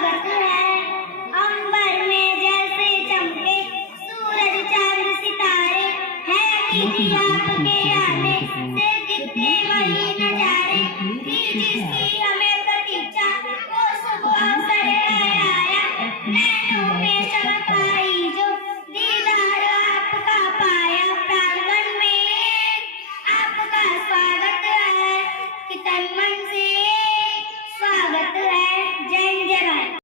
स्वागत है। अंबर में जैसे चमके सूरज चांद सितारे हैं, दीदी आपके आने से दिखते वही नजारे। थी जिसकी हमें प्रतीक्षा वो सुबह अवसर आया, नैनों में चमक आई